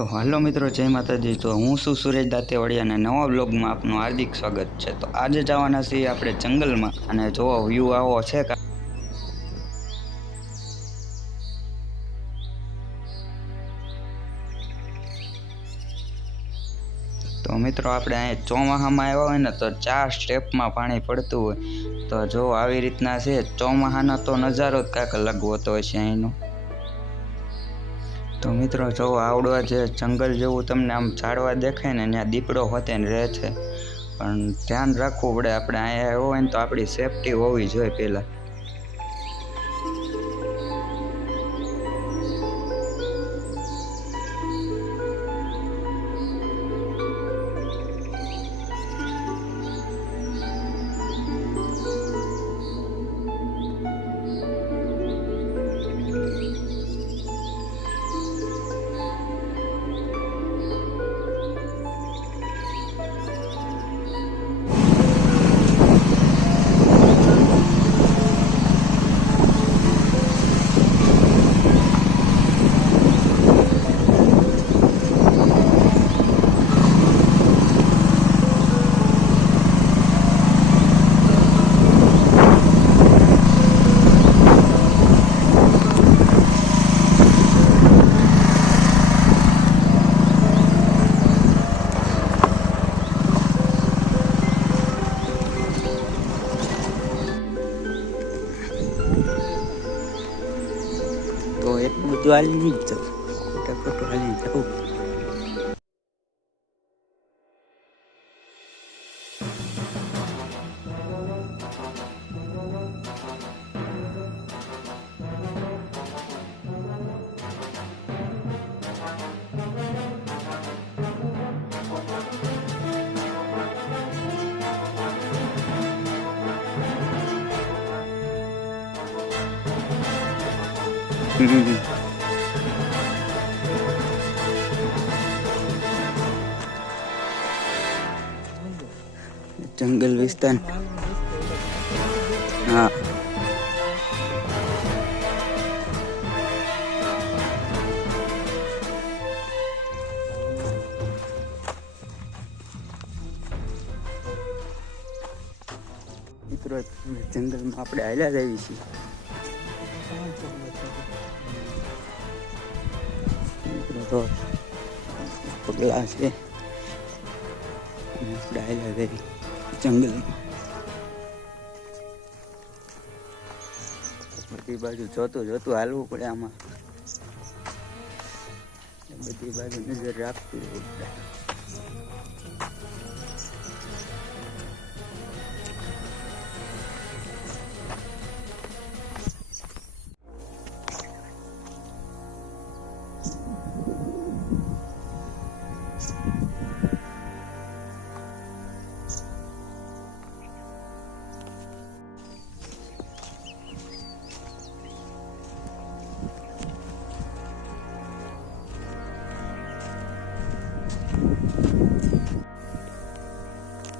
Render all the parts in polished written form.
તો હાલો મિત્રો, જય માતાજી। તો હું છું સુરેશ દાંતેવાડિયા અને નવા બ્લોગમાં આપનું હાર્દિક સ્વાગત છે। તો આજે જવાના છીએ આપણે જંગલમાં અને જો વ્યૂ આવો છે। તો મિત્રો આપણે અહીં ચોમાસામાં આવ્યા હોય ને તો 4 સ્ટેપમાં પાણી પડતું હોય। તો જો આવી રીતના છે, ચોમાસાનો તો નજારો જ કાંઈક અલગ હોતો હોય છે અહીંનો। તો મિત્રો જો આવડવા જે જંગલ જેવું તમને આમ ઝાડવા દેખાય ને ત્યાં દીપડો હોતે ને રહે છે, પણ ધ્યાન રાખવું પડે। આપણે અહીંયા આવ્યો હોય ને તો આપણી સેફટી હોવી જોઈએ પહેલાં। તો એટલું બધું હાલી નહીં જવું, ખોટું હાલી જવું। જંગલ વિસ્તાર, હા। મિત્રો જંગલમાં આપણે હાલ્યા જ આવી છીએ। મિત્રો તો પગલા છે, આપણે હાલ્યા જ આવી જંગલમાં। બધી બાજુ જોતું હાલવું પડે આમાં, બધી બાજુ નજર રાખવી પડે।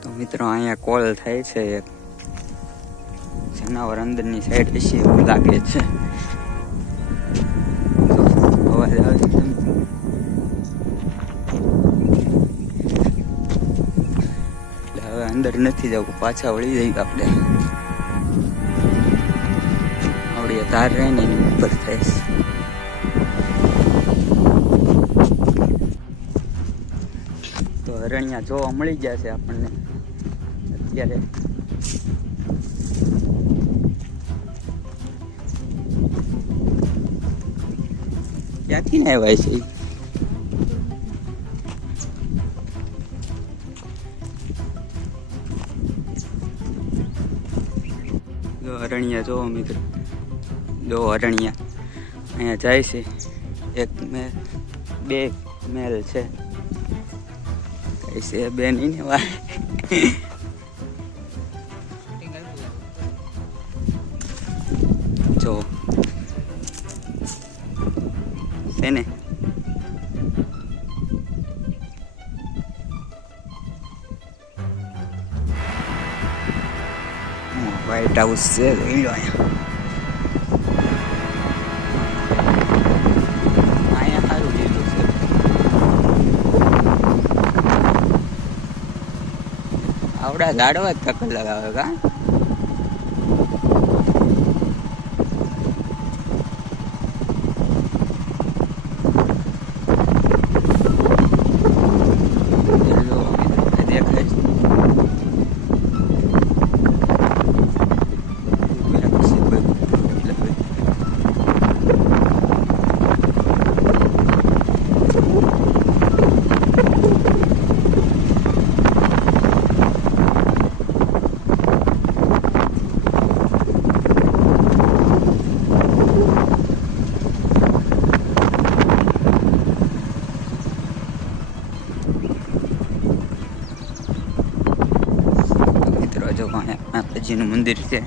તો મિત્રો અહીંયા કોલ થાય છે, એક જનાવર અંદરની સાઈડ હશે એવું લાગે છે। અવાજ આવે છે, એટલે હવે અંદર નથી જવું, પાછા વળી જઈએ આપણે। આવડી તાર રહે ને એની ઉપર થાય છે। તો હરણિયા જોવા મળી ગયા છે આપણને અત્યારે। ક્યાંથી ને આવ્યા છે? જો હરણિયા જોવો મિત્રો, જો હરણિયા અહીંયા જાય છે। એક મેલ, 2 મેલ છે, ऐसे बेन ही नहीं हुआ। जो सेने व्हाइट हाउस से गई आया। आया हारू जीतो से આવડા ઝાડવા જ ચક્કર લગાવે કા દેખાય છે જો માતાજીનું મંદિર છે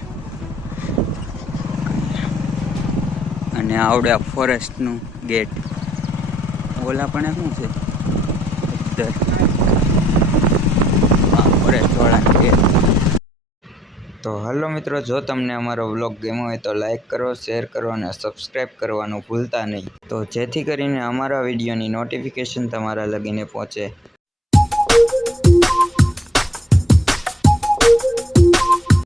અને આવડે ફોરેસ્ટનું ગેટ ઓલા પણ શું છે ફોરેસ્ટ વાળાનું ગેટ. તો હલો મિત્રો, જો તમને અમારો વ્લોગ ગમ્યો હોય તો લાઈક કરો, શેર કરો અને સબસ્ક્રાઈબ કરવાનું ભૂલતા નહીં, તો જેથી કરીને અમારા વિડીયોની નોટિફિકેશન તમારા લગીને પહોંચે.